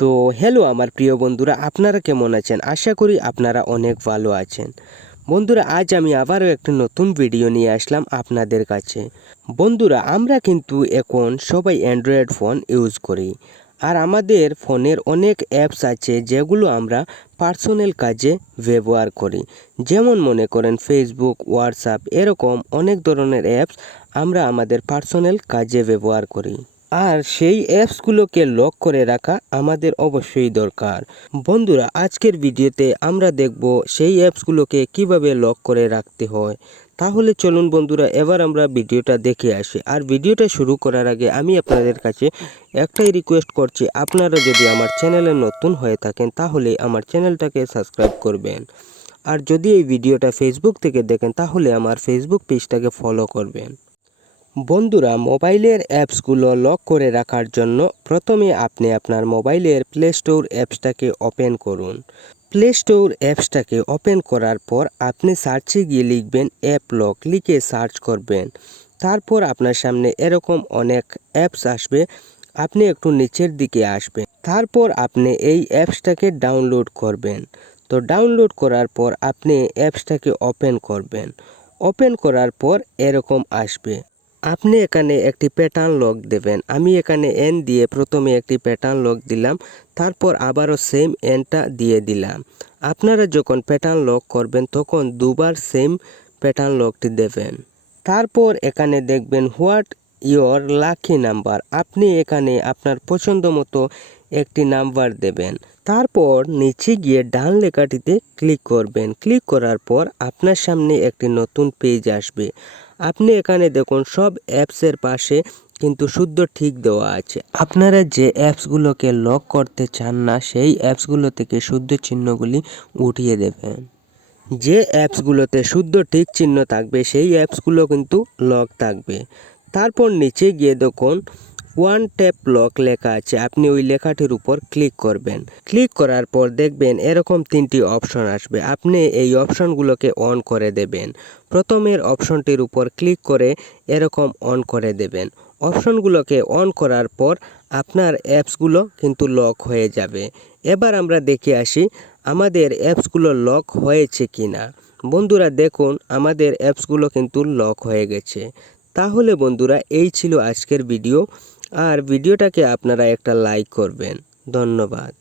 তো হ্যালো আমার প্রিয় বন্ধুরা, আপনারা কেমন আছেন? আশা করি আপনারা অনেক ভালো আছেন। বন্ধুরা, আজ আমি আবারও একটি নতুন ভিডিও নিয়ে আসলাম আপনাদের কাছে। বন্ধুরা, আমরা কিন্তু এখন সবাই অ্যান্ড্রয়েড ফোন ইউজ করি। আর আমাদের ফোনের অনেক অ্যাপস আছে যেগুলো আমরা পার্সোনাল কাজে ব্যবহার করি। যেমন মনে করেন ফেসবুক, হোয়াটসঅ্যাপ, এরকম অনেক ধরনের অ্যাপস আমরা আমাদের পার্সোনাল কাজে ব্যবহার করি। আর সেই অ্যাপসগুলোকে লক করে রাখা আমাদের অবশ্যই দরকার। বন্ধুরা, আজকের ভিডিওতে আমরা দেখব সেই অ্যাপসগুলোকে কিভাবে লক করে রাখতে হয়। তাহলে চলুন বন্ধুরা, এবার আমরা ভিডিওটা দেখে আসি। আর ভিডিওটা শুরু করার আগে আমি আপনাদের কাছে একটাই রিকোয়েস্ট করছি, আপনারা যদি আমার চ্যানেলে নতুন হয়ে থাকেন তাহলে আমার চ্যানেলটাকে সাবস্ক্রাইব করবেন। আর যদি এই ভিডিওটা ফেসবুক থেকে দেখেন তাহলে আমার ফেসবুক পেজটাকে ফলো করবেন। বন্ধুরা, মোবাইলের অ্যাপসগুলো লক করে রাখার জন্য প্রথমে আপনি আপনার মোবাইলের প্লে স্টোর অ্যাপসটাকে ওপেন করুন। প্লে স্টোর অ্যাপসটাকে ওপেন করার পর আপনি সার্চে গিয়ে লিখবেন অ্যাপ লক, লিখে সার্চ করবেন। তারপর আপনার সামনে এরকম অনেক অ্যাপস আসবে, আপনি একটু নিচের দিকে আসবেন। তারপর আপনি এই অ্যাপসটাকে ডাউনলোড করবেন। তো ডাউনলোড করার পর আপনি অ্যাপসটাকে ওপেন করবেন। ওপেন করার পর এরকম আসবে। আপনি এখানে একটি প্যাটার্ন লক দেবেন। আমি এখানে এন দিয়ে প্রথমে একটি প্যাটার্ন লক দিলাম, তারপর আবারও সেম এনটা দিয়ে দিলাম। আপনারা যখন প্যাটার্ন লক করবেন তখন দুবার সেম প্যাটার্ন লকটি দেবেন। তারপর এখানে দেখবেন হোয়াট ইয়োর লাকি নাম্বার। আপনি এখানে আপনার পছন্দ মতো একটি নাম্বার দেবেন। তারপর নিচে গিয়ে ডান লেখাটিতে ক্লিক করবেন। ক্লিক করার পর আপনার সামনে একটি নতুন পেজ আসবে। আপনি এখানে দেখুন সব অ্যাপসের পাশে কিন্তু শুদ্ধ ঠিক দেওয়া আছে। আপনারা যে অ্যাপসগুলোকে লক করতে চান না সেই অ্যাপসগুলো থেকে শুদ্ধ চিহ্নগুলি উঠিয়ে দেবেন। যে অ্যাপসগুলোতে শুদ্ধ ঠিক চিহ্ন থাকবে সেই অ্যাপসগুলো কিন্তু লক থাকবে। তারপর নিচে গিয়ে দেখুন ওয়ান ট্যাপ লক লেখা আছে, আপনি ওই লেখাটির উপর ক্লিক করবেন। ক্লিক করার পর দেখবেন এরকম তিনটি অপশন আসবে, আপনি এই অপশনগুলোকে অন করে দেবেন। প্রথমের অপশনটির উপর ক্লিক করে এরকম অন করে দেবেন। অপশনগুলোকে অন করার পর আপনার অ্যাপসগুলো কিন্তু লক হয়ে যাবে। এবার আমরা দেখে আসি আমাদের অ্যাপসগুলো লক হয়েছে কিনা। বন্ধুরা দেখুন আমাদের অ্যাপসগুলো কিন্তু লক হয়ে গেছে। তাহলে বন্ধুরা, এই ছিল আজকের ভিডিও। আর ভিডিওটাকে আপনারা একটা লাইক করবেন। ধন্যবাদ।